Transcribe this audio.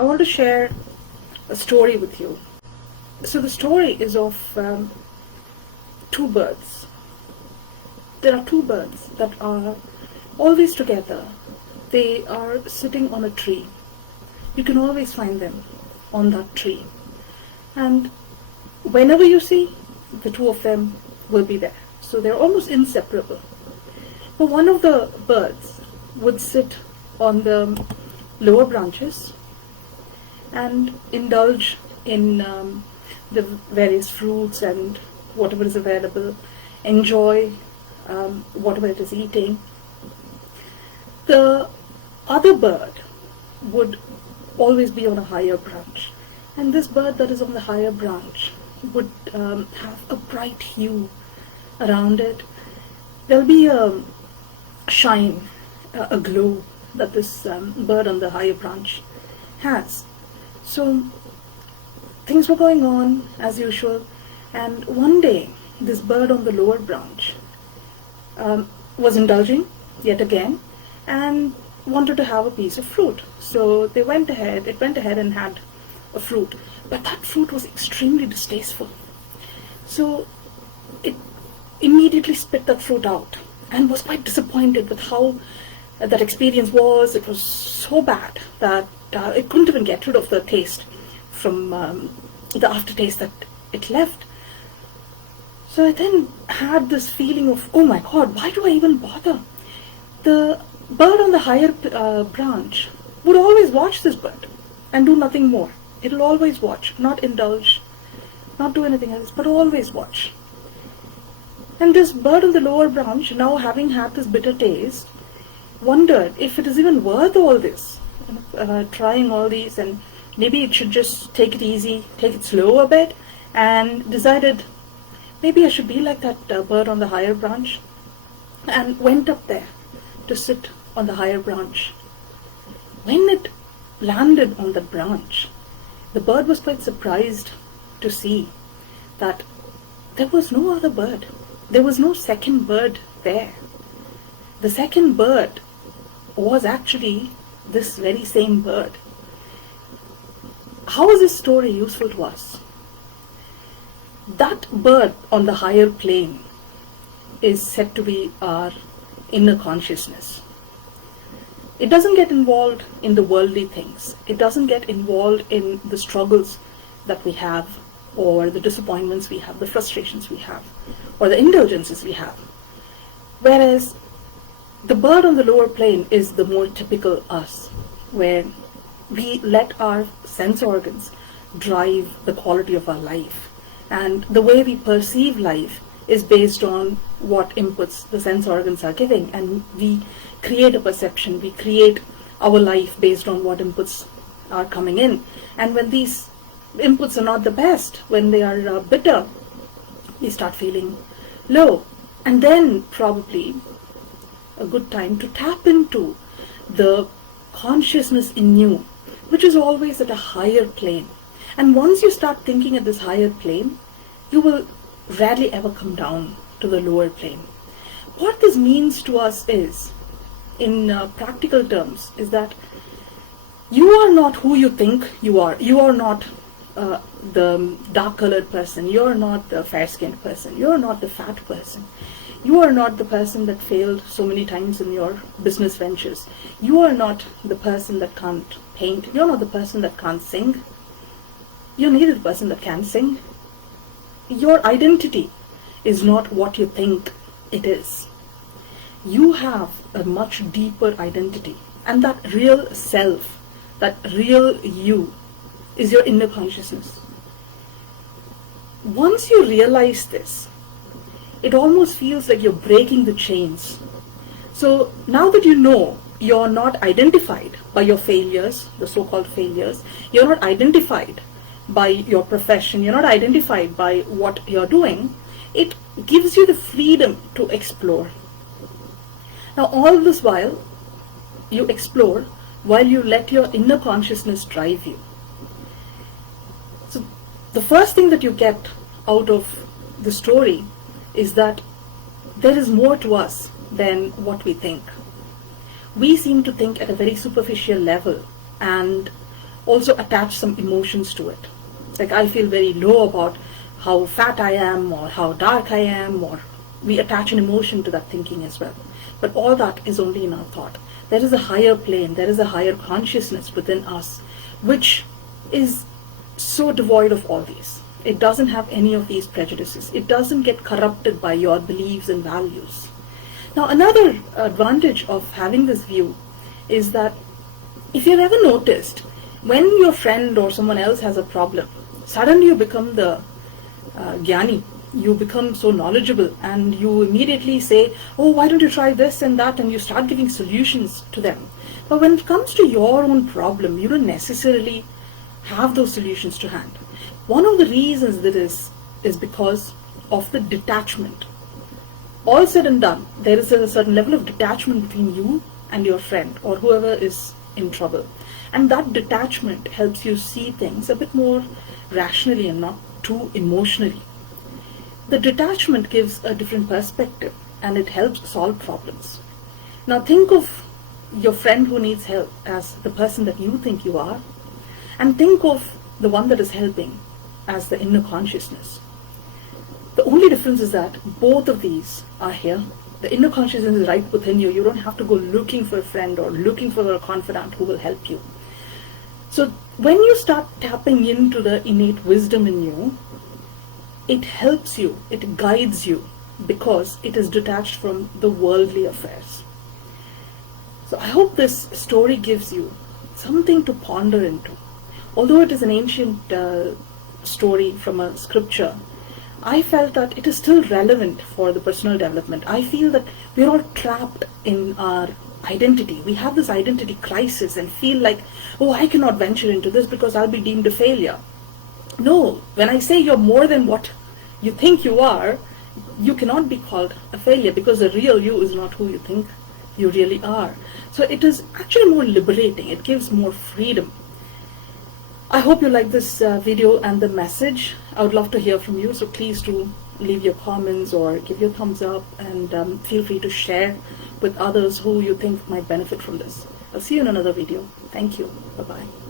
I want to share a story with you. So the story is of two birds. There are two birds that are always together. They are sitting on a tree. You can always find them on that tree. And whenever you see, the two of them will be there. So they're almost inseparable. But one of the birds would sit on the lower branches and indulge in the various fruits and whatever is available, enjoy whatever it is eating. The other bird would always be on a higher branch, and this bird that is on the higher branch would have a bright hue around it. There'll be a shine, a glow that this bird on the higher branch has. So things were going on as usual, and one day this bird on the lower branch was indulging yet again and wanted to have a piece of fruit. So it went ahead and had a fruit, but that fruit was extremely distasteful. So it immediately spit that fruit out and was quite disappointed with how that experience was. It was so bad that it couldn't even get rid of the taste from the aftertaste that it left. So I then had this feeling of, oh my God, why do I even bother? The bird on the higher branch would always watch this bird and do nothing more. It'll always watch, not indulge, not do anything else, but always watch. And this bird on the lower branch, now having had this bitter taste, wondered if it is even worth all this, trying all these, and maybe it should just take it easy, take it slow a bit, and decided maybe I should be like that bird on the higher branch, and went up there to sit on the higher branch. When it landed on the branch, the bird was quite surprised to see that there was no other bird. There was no second bird there. The second bird was actually this very same bird. How is this story useful to us? That bird on the higher plane is said to be our inner consciousness. It doesn't get involved in the worldly things. It doesn't get involved in the struggles that we have, or the disappointments we have, the frustrations we have, or the indulgences we have. Whereas the bird on the lower plane is the more typical us, where we let our sense organs drive the quality of our life. And the way we perceive life is based on what inputs the sense organs are giving. And we create a perception, we create our life based on what inputs are coming in. And when these inputs are not the best, when they are bitter, we start feeling low. And then probably a good time to tap into the consciousness in you, which is always at a higher plane. And once you start thinking at this higher plane, you will rarely ever come down to the lower plane. What this means to us is, in practical terms, is that you are not who you think you are. You are not the dark-colored person. You are not the fair-skinned person. You are not the fat person. You are not the person that failed so many times in your business ventures. You are not the person that can't paint. You're not the person that can't sing. You're neither the person that can sing. Your identity is not what you think it is. You have a much deeper identity, and that real self, that real you, is your inner consciousness. Once you realize this, it almost feels like you're breaking the chains. So now that you know you're not identified by your failures, the so-called failures, you're not identified by your profession, you're not identified by what you're doing, it gives you the freedom to explore. Now all this while, you explore while you let your inner consciousness drive you. So the first thing that you get out of the story is that there is more to us than what we think. We seem to think at a very superficial level, and also attach some emotions to it. Like I feel very low about how fat I am or how dark I am, or we attach an emotion to that thinking as well. But all that is only in our thought. There is a higher plane, there is a higher consciousness within us, which is so devoid of all these. It doesn't have any of these prejudices. It doesn't get corrupted by your beliefs and values. Now, another advantage of having this view is that if you've ever noticed, when your friend or someone else has a problem, suddenly you become the Gyani. You become so knowledgeable and you immediately say, oh, why don't you try this and that, and you start giving solutions to them. But when it comes to your own problem, you don't necessarily have those solutions to hand. One of the reasons that is because of the detachment. All said and done, there is a certain level of detachment between you and your friend or whoever is in trouble. And that detachment helps you see things a bit more rationally and not too emotionally. The detachment gives a different perspective and it helps solve problems. Now think of your friend who needs help as the person that you think you are, and think of the one that is helping as the inner consciousness. The only difference is that both of these are here. The inner consciousness is right within you. You don't have to go looking for a friend or looking for a confidant who will help you. So when you start tapping into the innate wisdom in you, it helps you, it guides you, because it is detached from the worldly affairs. So I hope this story gives you something to ponder into. Although it is an ancient story from a scripture, I felt that it is still relevant for the personal development. I feel that we're all trapped in our identity. We have this identity crisis and feel like, oh, I cannot venture into this because I'll be deemed a failure. No, when I say you're more than what you think you are, you cannot be called a failure, because the real you is not who you think you really are. So it is actually more liberating. It gives more freedom. I hope you like this video and the message. I would love to hear from you, so please do leave your comments or give your thumbs up, and feel free to share with others who you think might benefit from this. I'll see you in another video. Thank you. Bye-bye.